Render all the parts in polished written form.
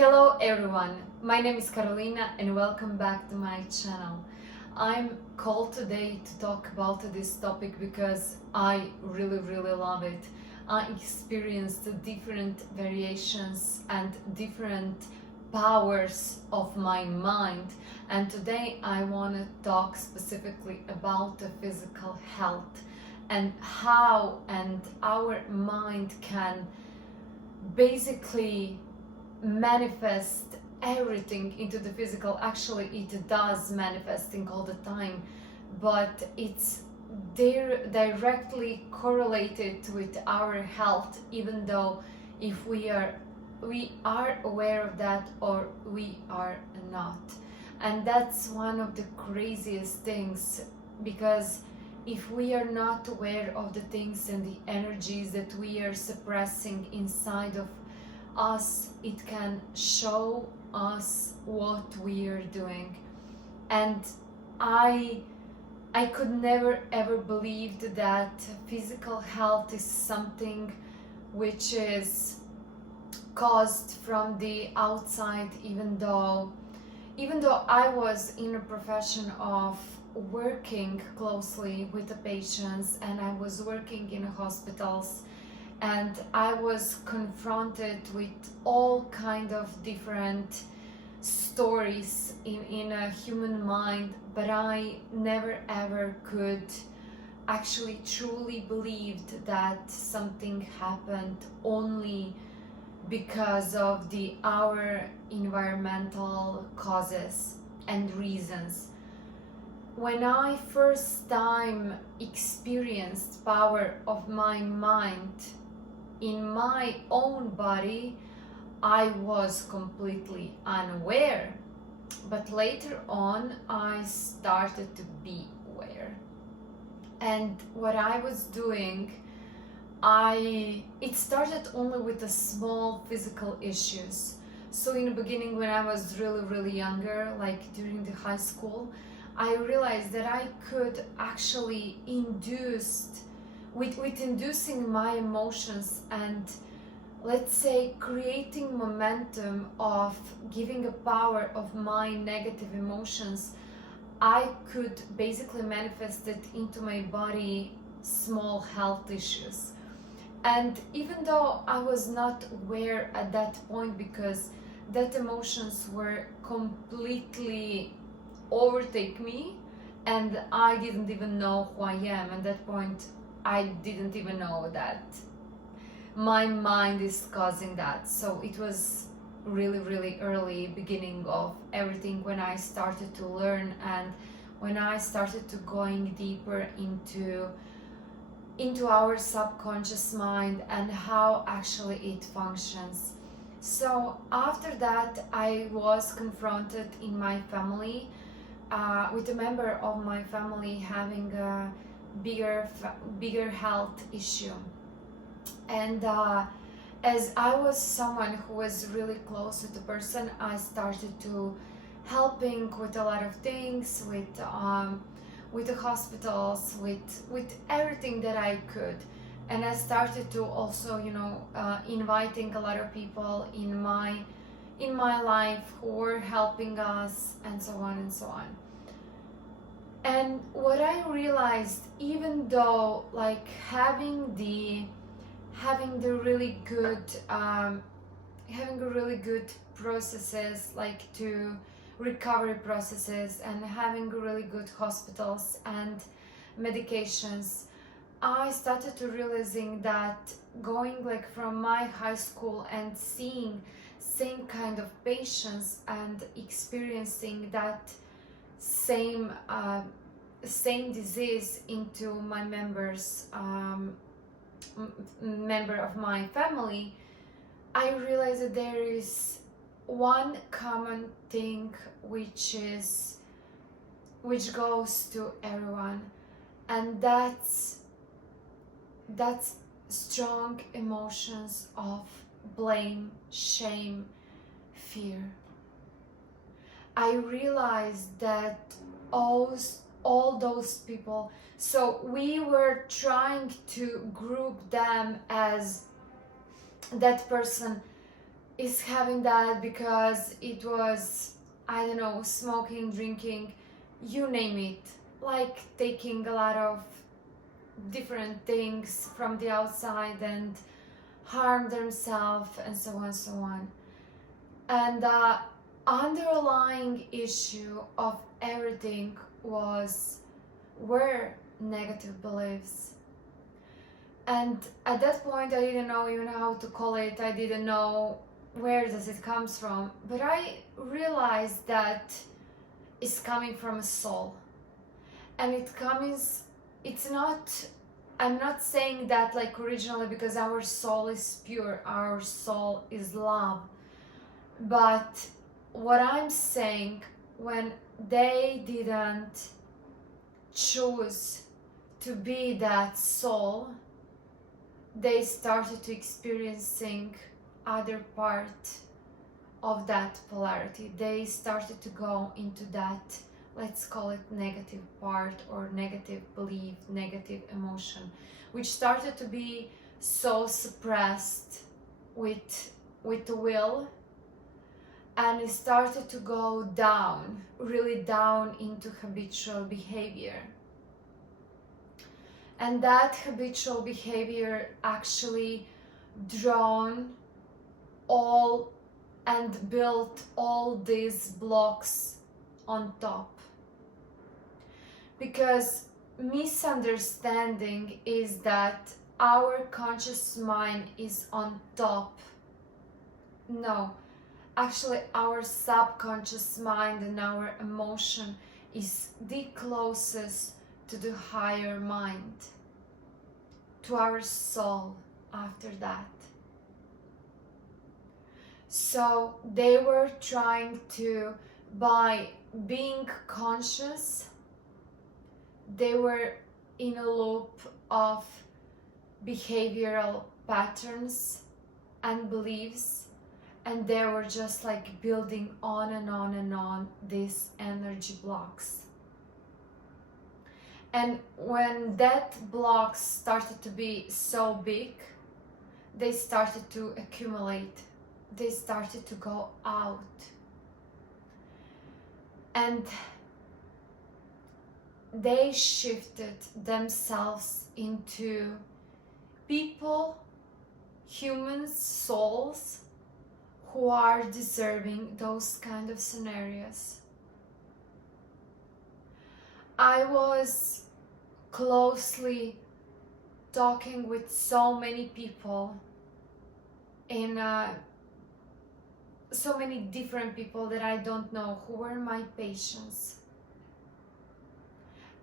Hello everyone, my name is Carolina and welcome back to my channel. I'm called today to talk about this topic because I really love it. I experienced different variations and different powers of my mind, and today I want to talk specifically about the physical health and how our mind can basically manifest everything into the physical. Actually, it does manifesting all the time, but it's directly correlated with our health, even though if we are aware of that or we are not. And that's one of the craziest things, because if we are not aware of the things and the energies that we are suppressing inside of us, it can show us what we are doing. And I could never ever believed that physical health is something which is caused from the outside, even though I was in a profession of working closely with the patients, and I was working in hospitals, and I was confronted with all kind of different stories in a human mind, but I never ever could actually truly believed that something happened only because of our environmental causes and reasons. When I first time experienced power of my mind in my own body, I was completely unaware, but later on I started to be aware. And what I was doing, it started only with the small physical issues. So in the beginning, when I was really younger, like during the high school, I realized that I could actually inducing my emotions and, let's say, creating momentum of giving a power of my negative emotions, I could basically manifest it into my body small health issues. And even though I was not aware at that point, because that emotions were completely overtake me, and I didn't even know who I am at that point. I didn't even know that my mind is causing that. So it was really early beginning of everything when I started to learn, and when I started to going deeper into our subconscious mind and how actually it functions. So after that, I was confronted in my family with a member of my family having a bigger health issue. And as I was someone who was really close with the person, I started to helping with a lot of things, with the hospitals, with everything that I could. And I started to also, inviting a lot of people in my life who were helping us, and so on and so on. And what I realized, even though like having the really good having a really good processes, like to recovery processes, and having really good hospitals and medications, I started to realizing that going like from my high school and seeing same kind of patients and experiencing that same disease into my member of my family, I realized that there is one common thing which goes to everyone, and that's strong emotions of blame, shame, fear. I realized that all those people, so we were trying to group them as that person is having that because it was, I don't know, smoking, drinking, you name it, like taking a lot of different things from the outside and harm themselves and so on and so on. And the underlying issue of everything were negative beliefs. And at that point I didn't know even how to call it. I didn't know where does it comes from, but I realized that it's coming from a soul. And it's not, I'm not saying that like originally, because our soul is pure, our soul is love. But what I'm saying, when they didn't choose to be that soul, they started to experiencing other part of that polarity. They started to go into that, let's call it negative part, or negative belief, negative emotion, which started to be so suppressed with the will, and it started to go down, really down into habitual behavior. And that habitual behavior actually drawn all and built all these blocks on top. Because misunderstanding is that our conscious mind is on top. No, actually our subconscious mind and our emotion is the closest to the higher mind, to our soul after that. So they were trying to, by being conscious, they were in a loop of behavioral patterns and beliefs, and they were just like building on and on and on these energy blocks. And when that blocks started to be so big, they started to accumulate, they started to go out. And they shifted themselves into people, humans, souls, who are deserving those kind of scenarios. I was closely talking with so many people in so many different people that I don't know, who were my patients.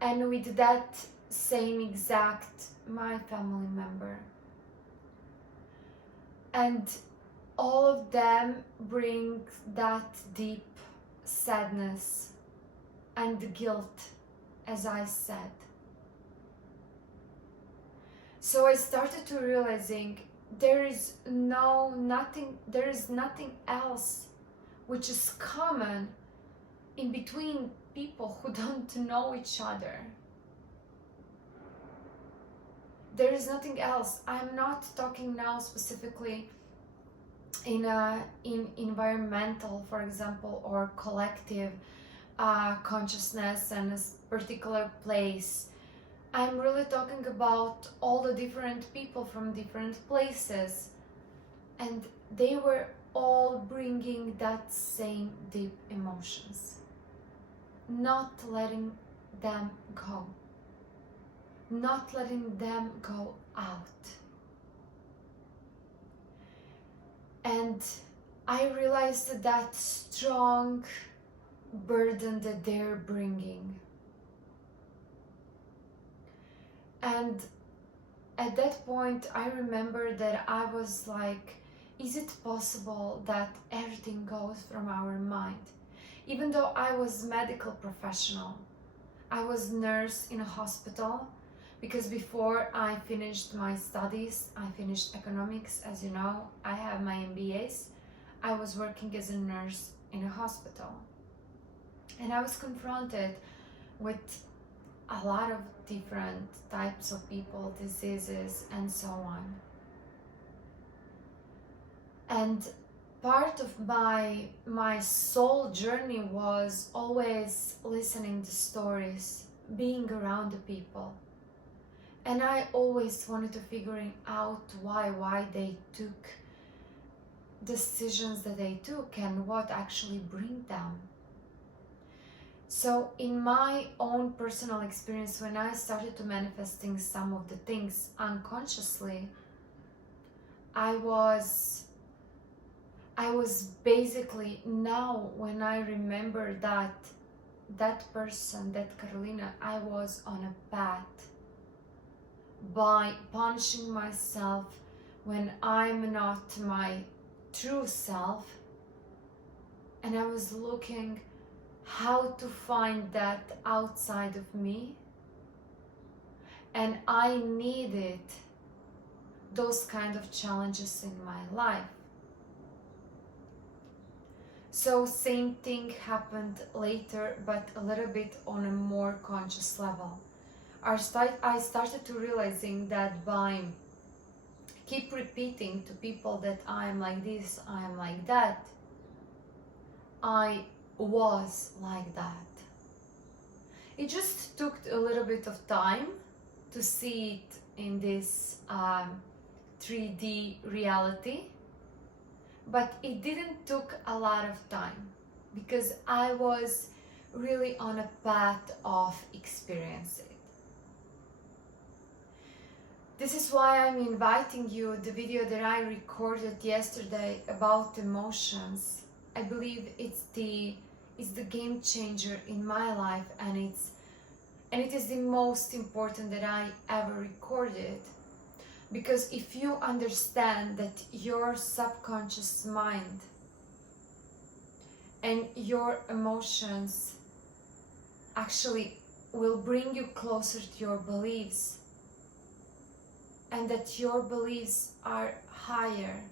And with that same exact, my family member. And all of them bring that deep sadness and guilt, as I said. So I started to realizing there is nothing else which is common in between people who don't know each other. There is nothing else. I'm not talking now specifically in environmental, for example, or collective consciousness and a particular place. I'm really talking about all the different people from different places, and they were all bringing that same deep emotions, not letting them go, not letting them go out. And I realized that strong burden that they're bringing. And at that point, I remember that I was like, is it possible that everything goes from our mind? Even though I was medical professional, I was nurse in a hospital, because before I finished my studies, I finished economics, as you know, I have my MBAs, I was working as a nurse in a hospital. And I was confronted with a lot of different types of people, diseases, and so on. And part of my soul journey was always listening to stories, being around the people. And I always wanted to figure out why they took decisions that they took and what actually bring them. So in my own personal experience, when I started to manifesting some of the things unconsciously, I was basically, now when I remember that person, that Karolina, I was on a path by punishing myself when I'm not my true self, and I was looking how to find that outside of me, and I needed those kind of challenges in my life. So same thing happened later, but a little bit on a more conscious level. I started to realizing that by keep repeating to people that I am like this, I am like that, I was like that. It just took a little bit of time to see it in this 3D reality, but it didn't took a lot of time because I was really on a path of experiencing it. This is why I'm inviting you, the video that I recorded yesterday about emotions. I believe it's the game changer in my life, and it is the most important that I ever recorded. Because if you understand that your subconscious mind and your emotions actually will bring you closer to your beliefs, and that your beliefs are higher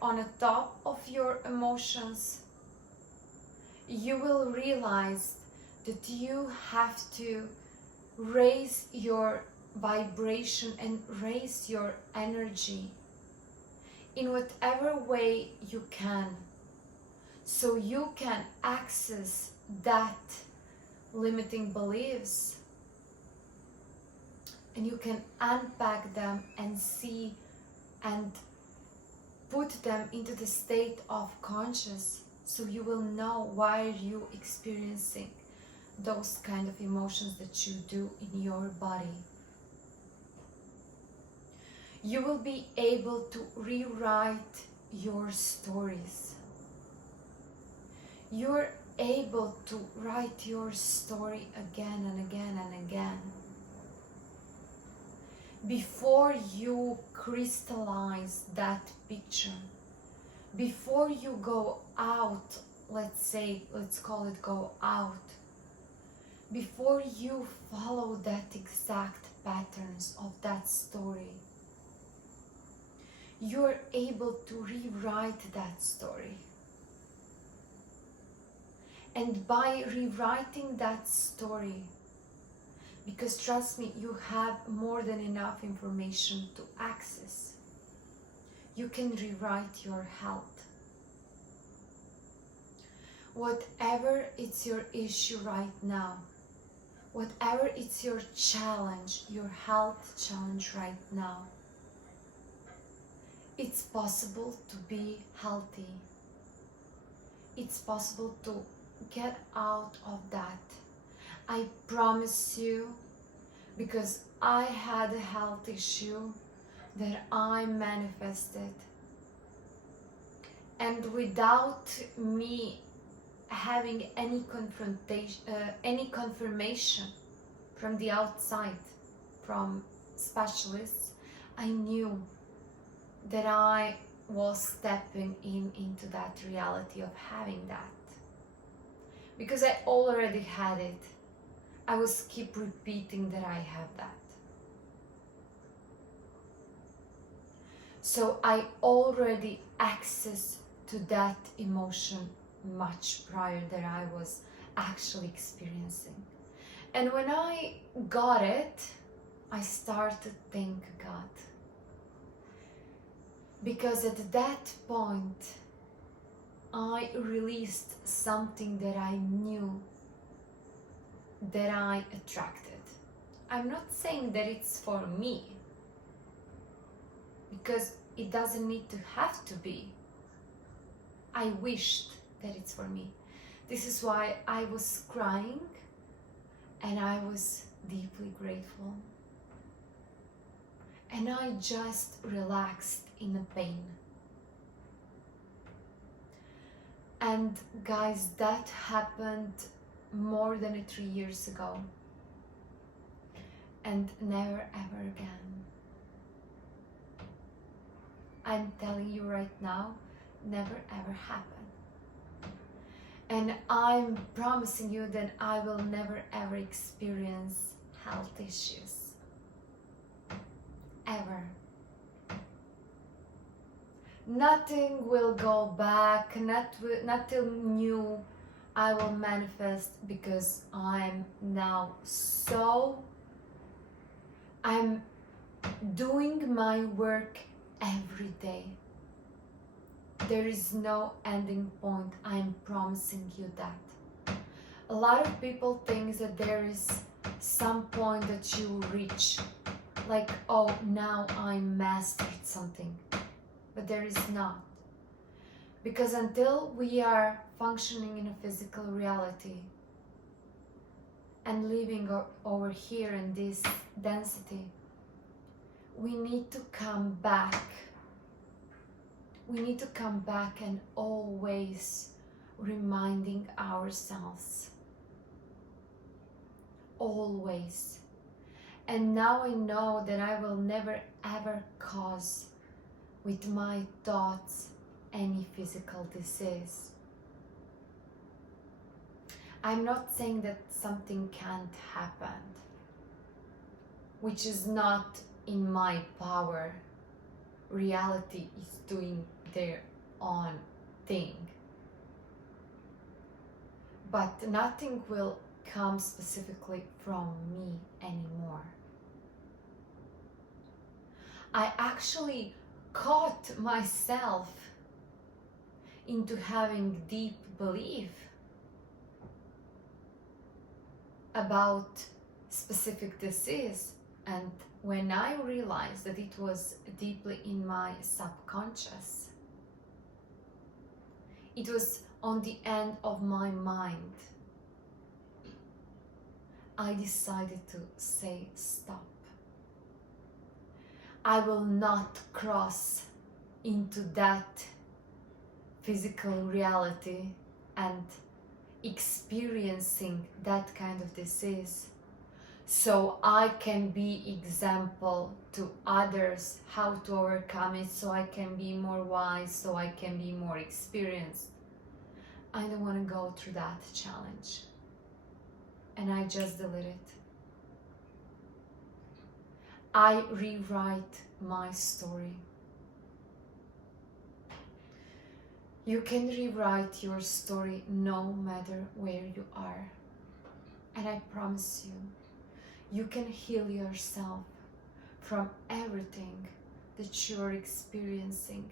on the top of your emotions, you will realize that you have to raise your vibration and raise your energy in whatever way you can, so you can access that limiting beliefs, and you can unpack them and see and put them into the state of conscious, so you will know why are you experiencing those kind of emotions that you do in your body. You will be able to rewrite your stories. You're able to write your story again and again and again. Before you crystallize that picture, before you go out, let's call it go out, before you follow that exact patterns of that story, you're able to rewrite that story. And by rewriting that story, because trust me, you have more than enough information to access, you can rewrite your health. Whatever it's your issue right now, whatever it's your challenge, your health challenge right now, it's possible to be healthy. It's possible to get out of that. I promise you, because I had a health issue that I manifested, and without me having any confirmation from the outside, from specialists, I knew that I was stepping into that reality of having that, because I already had it. I was keep repeating that I have that. So I already access to that emotion much prior that I was actually experiencing. And when I got it, I started to thank God. Because at that point, I released something that I knew that I attracted. I'm not saying that it's for me, because it doesn't need to have to be. I wished that it's for me. This is why I was crying and I was deeply grateful. And I just relaxed in the pain. And guys, that happened more than 3 years ago. And never ever again. I'm telling you right now, never ever happen. And I'm promising you that I will never ever experience health issues. Ever. Nothing will go back, nothing new I will manifest, because I'm now I'm doing my work every day. There is no ending point, I'm promising you that. A lot of people think that there is some point that you reach, like, oh, now I mastered something. But there is not. Because until we are functioning in a physical reality and living over here in this density, we need to come back. We need to come back and always reminding ourselves. Always. And now I know that I will never ever cause with my thoughts any physical disease. I'm not saying that something can't happen, which is not in my power. Reality is doing their own thing. But nothing will come specifically from me anymore. I actually caught myself into having deep belief about specific disease, and when I realized that it was deeply in my subconscious, it was on the end of my mind, I decided to say stop. I will not cross into that physical reality and experiencing that kind of disease, so I can be example to others how to overcome it, so I can be more wise, so I can be more experienced. I don't want to go through that challenge, and I just delete it. I rewrite my story. You can rewrite your story no matter where you are. And I promise you, you can heal yourself from everything that you're experiencing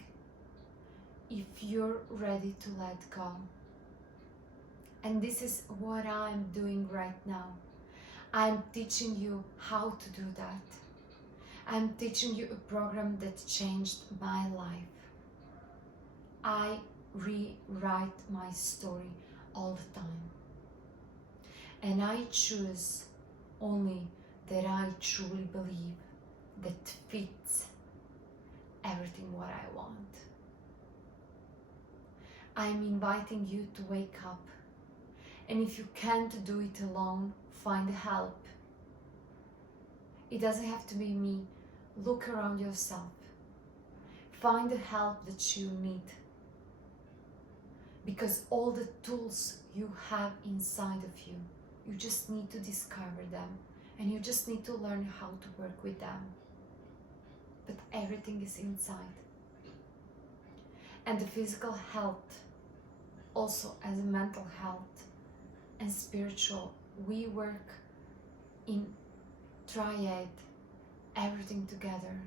if you're ready to let go. And this is what I'm doing right now. I'm teaching you how to do that. I'm teaching you a program that changed my life. I rewrite my story all the time. And I choose only that I truly believe that fits everything what I want. I'm inviting you to wake up. And if you can't do it alone, find help. It doesn't have to be me. Look around yourself. Find the help that you need. Because all the tools you have inside of you, you just need to discover them. And you just need to learn how to work with them. But everything is inside. And the physical health, also as a mental health and spiritual, we work in triad, everything together.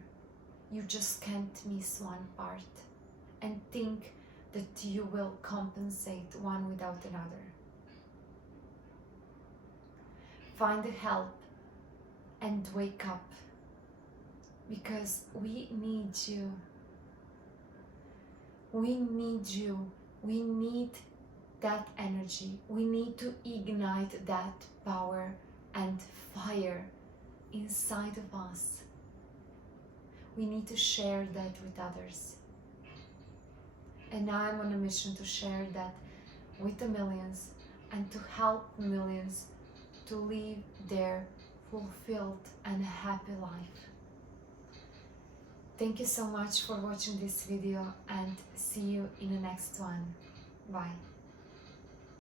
you just can't miss one part and think that you will compensate one without another. Find the help and wake up, because we need you. We need you. We need that energy. We need to ignite that power and fire inside of us. We need to share that with others. And I'm on a mission to share that with the millions and to help millions to live their fulfilled and happy life. Thank you so much for watching this video, and see you in the next one. Bye.